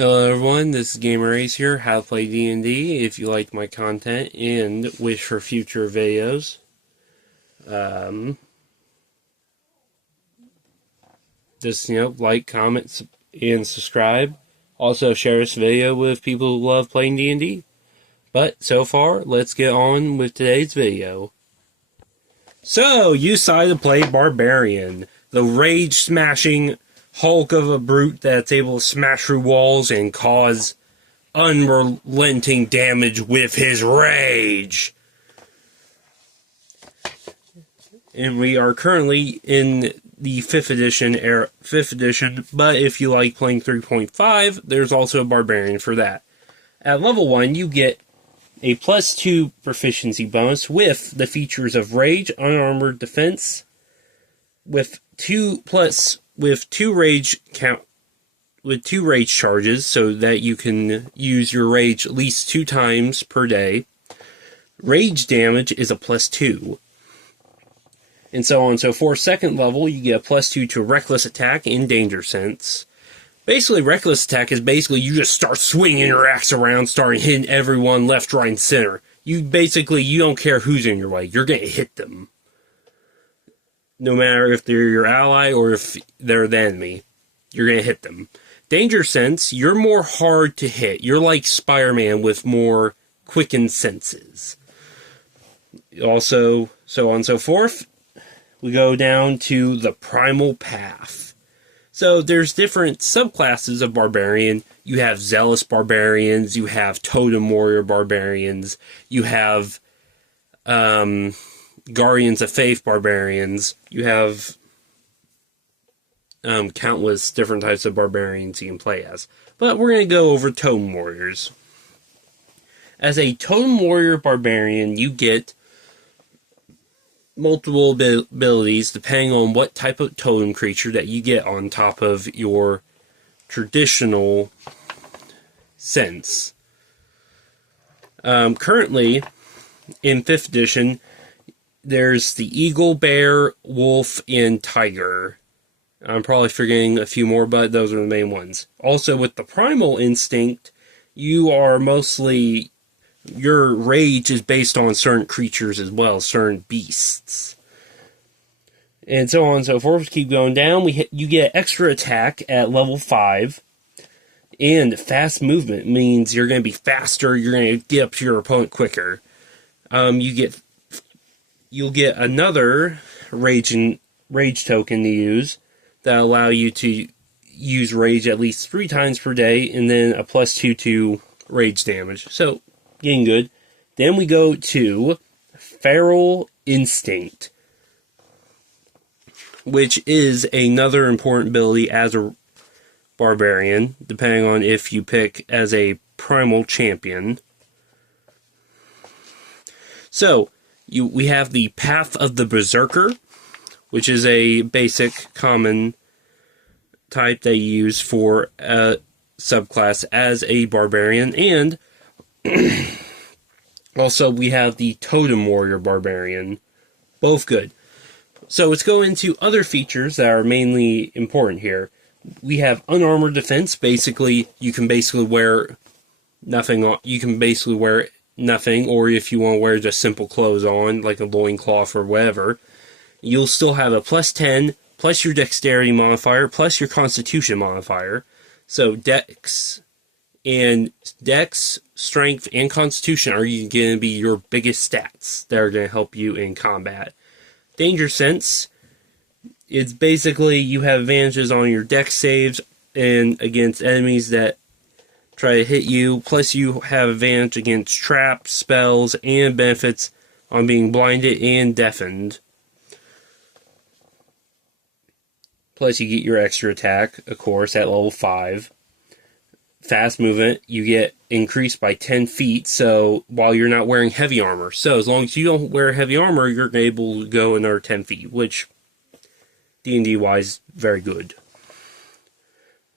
Hello everyone, this is Gamer Ace here, how to play D&D. If you like my content and wish for future videos, just, like, comment, and subscribe. Also share this video with people who love playing D&D. But, so far, let's get on with today's video. So, you decided to play Barbarian, the rage-smashing hulk of a brute that's able to smash through walls and cause unrelenting damage with his rage. And we are currently in the 5th edition, but if you like playing 3.5, there's also a Barbarian for that. At level 1, you get a +2 proficiency bonus with the features of Rage, Unarmored Defense, with two rage charges, so that you can use your rage at least 2 times per day. Rage damage is a +2. And so on. So for 2nd level, you get a +2 to Reckless Attack and Danger Sense. Basically, Reckless Attack is basically you just start swinging your axe around, starting hitting everyone left, right, and center. You don't care who's in your way. You're going to hit them. No matter if they're your ally or if they're the enemy. You're going to hit them. Danger Sense, you're more hard to hit. You're like Spider-Man with more quickened senses. Also, so on and so forth. We go down to the Primal Path. So there's different subclasses of Barbarian. You have Zealous Barbarians, you have Totem Warrior Barbarians, you have Guardians of Faith Barbarians, you have countless different types of Barbarians you can play as. But we're going to go over Totem Warriors. As a Totem Warrior Barbarian, you get multiple abilities depending on what type of totem creature that you get on top of your traditional sense. Currently, in 5th edition, there's the Eagle, Bear, Wolf, and Tiger. I'm probably forgetting a few more, but those are the main ones. Also, with the Primal Instinct, your rage is based on certain creatures as well, certain beasts. And so on and so forth. Keep going down. You get extra attack at level 5. And fast movement means you're going to be faster, you're going to get up to your opponent quicker. You'll get another rage token to use that allow you to use rage at least 3 times per day, and then a +2 to rage damage. So, getting good. Then we go to Feral Instinct, which is another important ability as a Barbarian, depending on if you pick as a Primal Champion. So, we have the Path of the Berserker, which is a basic common type they use for a subclass as a Barbarian, and also we have the Totem Warrior Barbarian. Both good. So let's go into other features that are mainly important here. We have Unarmored Defense. Basically, you can wear nothing on. You can basically wear nothing, or if you want to wear just simple clothes on, like a loincloth or whatever, you'll still have a +10, plus your Dexterity modifier, plus your Constitution modifier. So Dex, Strength, and Constitution are going to be your biggest stats that are going to help you in combat. Danger Sense, it's basically you have advantages on your Dex saves and against enemies that try to hit you, plus you have advantage against traps, spells, and benefits on being blinded and deafened. Plus you get your extra attack, of course, at level 5. Fast movement, you get increased by 10 feet, so while you're not wearing heavy armor. So as long as you don't wear heavy armor, you're able to go another 10 feet, which D&D wise, very good.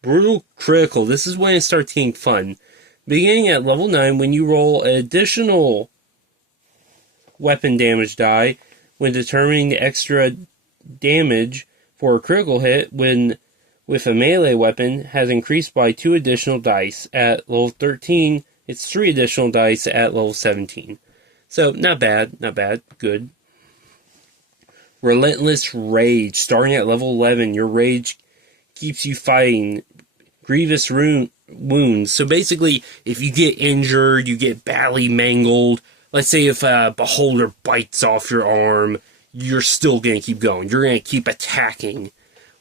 Brutal Critical, this is when it starts getting fun. Beginning at level 9, when you roll an additional weapon damage die, when determining the extra damage for a critical hit, when with a melee weapon has increased by 2 additional dice. At level 13, it's 3 additional dice at level 17. So, not bad, good. Relentless Rage. Starting at level 11, your rage keeps you fighting grievous wounds. So basically, if you get injured, you get badly mangled, let's say if a beholder bites off your arm, you're still going to keep going. You're going to keep attacking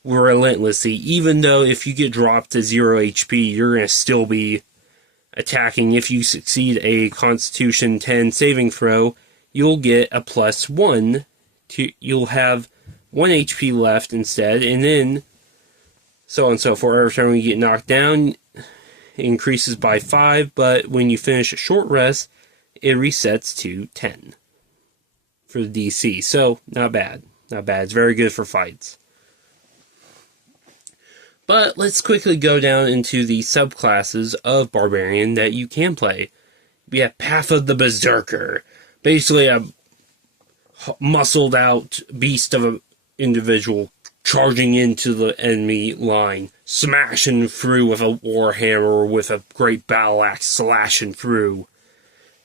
relentlessly. Even though if you get dropped to 0 HP, you're going to still be attacking. If you succeed a Constitution 10 saving throw, you'll get a +1. You'll have 1 HP left instead, and then so on and so forth. Every time you get knocked down, it increases by 5, but when you finish a short rest, it resets to 10 for the DC. So, not bad. It's very good for fights. But let's quickly go down into the subclasses of Barbarian that you can play. We have Path of the Berserker. Basically a muscled out beast of an individual charging into the enemy line, smashing through with a warhammer or with a great battle axe, slashing through,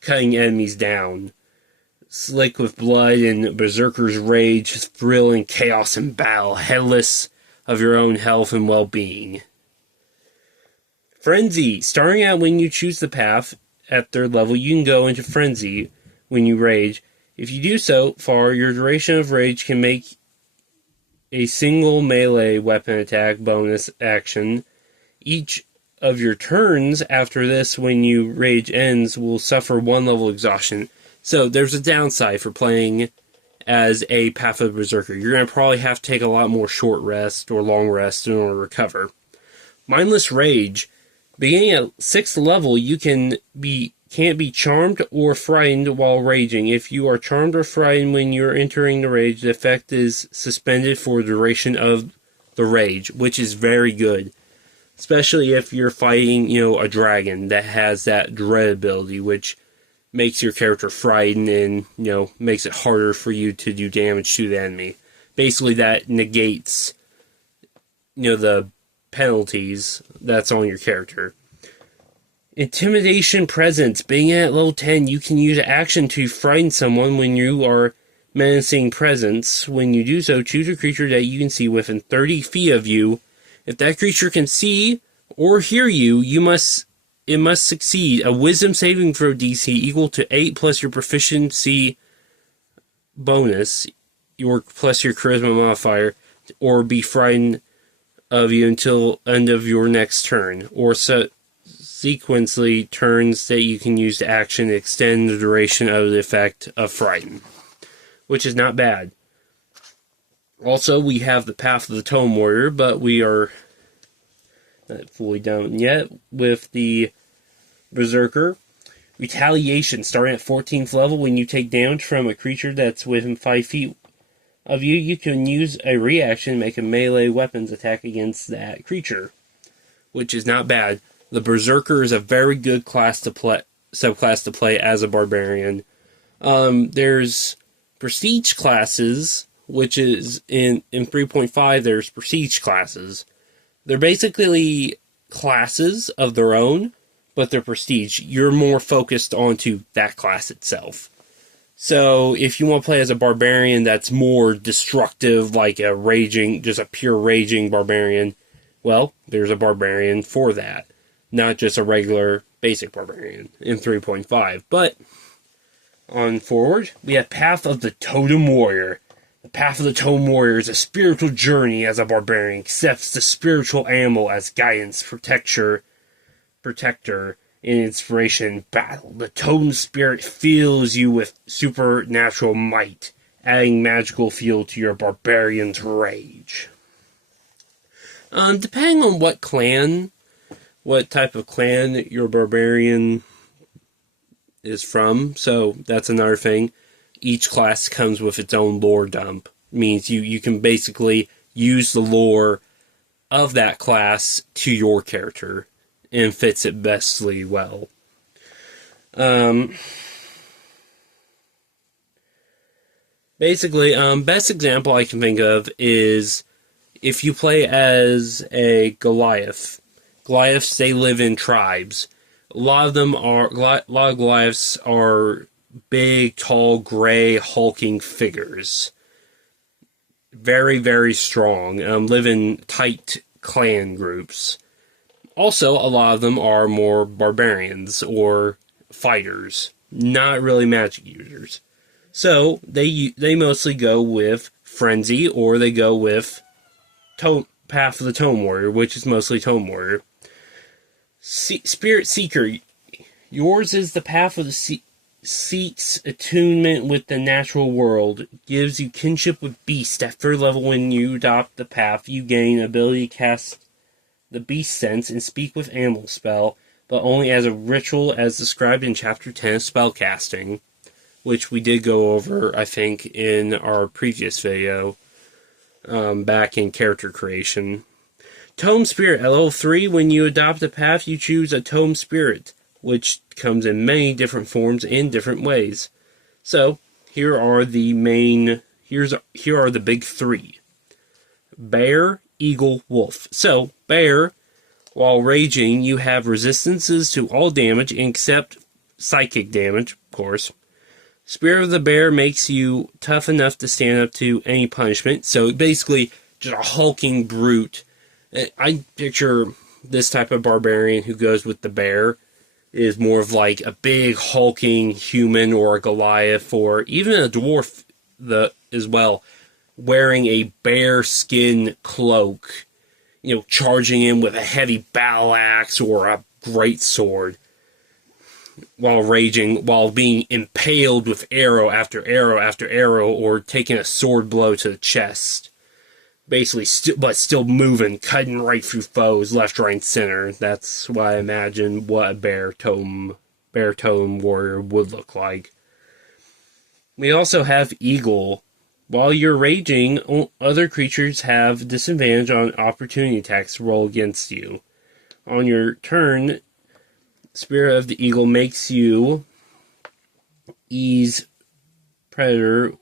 cutting enemies down. Slick with blood and berserker's rage, thrill and chaos and battle, headless of your own health and well-being. Frenzy. Starting out when you choose the path at 3rd level, you can go into Frenzy when you rage. If you do so far, your duration of rage can make a single melee weapon attack bonus action. Each of your turns after this, when you rage ends, will suffer 1 level exhaustion. So there's a downside for playing as a Path of Berserker. You're going to probably have to take a lot more short rest or long rest in order to recover. Mindless Rage. Beginning at 6th level, you can't be charmed or frightened while raging. If you are charmed or frightened when you're entering the rage, the effect is suspended for the duration of the rage, which is very good. Especially if you're fighting, a dragon that has that dread ability, which makes your character frightened and, makes it harder for you to do damage to the enemy. Basically, that negates, the penalties that's on your character. Intimidation Presence. Being at level 10, you can use action to frighten someone when you are menacing presence. When you do so, choose a creature that you can see within 30 feet of you. If that creature can see or hear you, it must succeed a Wisdom saving throw DC equal to 8 plus your proficiency bonus, plus your charisma modifier, or be frightened of you until end of your next turn, or sequentially turns that you can use to action to extend the duration of the effect of Frighten, which is not bad. Also, we have the Path of the Tome Warrior, but we are not fully done yet with the Berserker. Retaliation. Starting at 14th level, when you take damage from a creature that's within 5 feet of you, you can use a reaction to make a melee weapons attack against that creature, which is not bad. The Berserker is a very good subclass to play as a Barbarian. There's Prestige classes, which is in 3.5, there's Prestige classes. They're basically classes of their own, but they're Prestige. You're more focused onto that class itself. So, if you want to play as a Barbarian that's more destructive, like just a pure raging Barbarian, well, there's a Barbarian for that. Not just a regular basic Barbarian in 3.5. But, on forward, we have Path of the Totem Warrior. The Path of the Totem Warrior is a spiritual journey as a Barbarian, accepts the spiritual animal as guidance, protector, and inspiration in battle. The Totem Spirit fills you with supernatural might, adding magical fuel to your Barbarian's rage. Depending on what type of clan your Barbarian is from, so that's another thing. Each class comes with its own lore dump. Means you can basically use the lore of that class to your character, and fits it bestly well. Basically, best example I can think of is if you play as a Goliath, Goliaths, they live in tribes. A lot of Goliaths are big, tall, gray, hulking figures. Very, very strong. Live in tight clan groups. Also, a lot of them are more barbarians or fighters, not really magic users. So they mostly go with Frenzy, or they go with Path of the Tome Warrior, which is mostly Tome Warrior. Spirit Seeker, yours is the path of the seeks attunement with the natural world, gives you kinship with beasts. At third level, when you adopt the path, you gain ability to cast the beast sense and speak with animal spell, but only as a ritual as described in chapter 10 of spellcasting, which we did go over, I think, in our previous video, back in character creation. Tome Spirit, at level 3, when you adopt a path, you choose a Tome Spirit, which comes in many different forms in different ways. So, here are the big three. Bear, Eagle, Wolf. So, Bear, while raging, you have resistances to all damage except psychic damage, of course. Spirit of the Bear makes you tough enough to stand up to any punishment. So, basically, just a hulking brute. I picture this type of barbarian who goes with the bear is more of like a big hulking human, or a Goliath, or even a dwarf as well, wearing a bear skin cloak, charging in with a heavy battle axe or a great sword while raging, while being impaled with arrow after arrow after arrow, or taking a sword blow to the chest. Basically, but still moving, cutting right through foes, left, right, and center. That's why I imagine what a bear tome warrior would look like. We also have Eagle. While you're raging, other creatures have disadvantage on opportunity attacks to roll against you. On your turn, Spirit of the Eagle makes you ease predator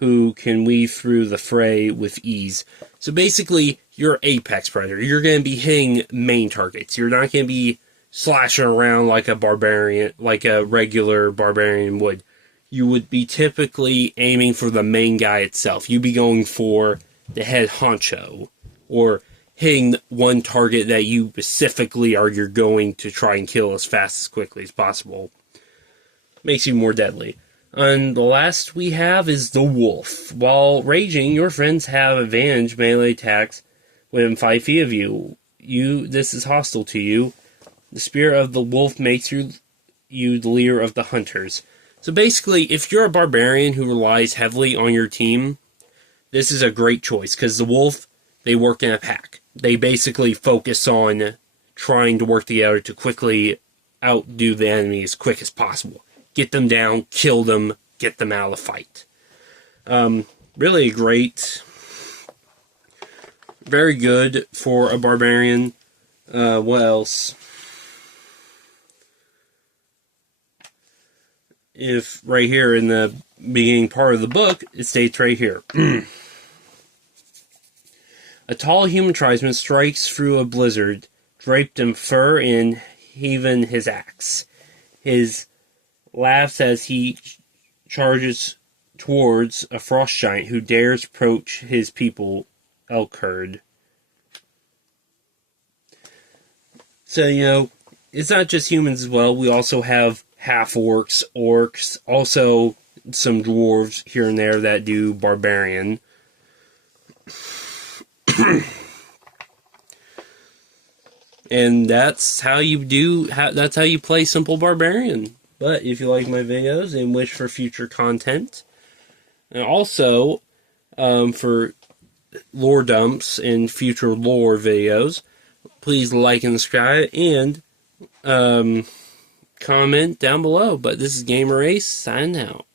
who can weave through the fray with ease. So basically, you're Apex Predator. You're going to be hitting main targets. You're not going to be slashing around like a barbarian, like a regular barbarian would. You would be typically aiming for the main guy itself. You'd be going for the head honcho, or hitting one target that you specifically you're going to try and kill as fast as quickly as possible. Makes you more deadly. And the last we have is the Wolf. While raging, your friends have advantage melee attacks within 5 feet of you. This is hostile to you. The Spirit of the Wolf makes you the leader of the hunters. So basically, if you're a barbarian who relies heavily on your team, this is a great choice, because the Wolf, they work in a pack. They basically focus on trying to work together to quickly outdo the enemy as quick as possible. Get them down, kill them, get them out of the fight. Really great. Very good for a barbarian. What else? If right here in the beginning part of the book, it states right here. A tall human tribesman strikes through a blizzard, draped in fur and heaving his axe. His laughs as he charges towards a frost giant who dares approach his people, elk herd. So, it's not just humans as well. We also have half-orcs, orcs, also some dwarves here and there that do barbarian. And that's how you play Simple Barbarian. But if you like my videos and wish for future content, and also for lore dumps and future lore videos, please like and subscribe, and comment down below. But this is Gamer Ace, signing out.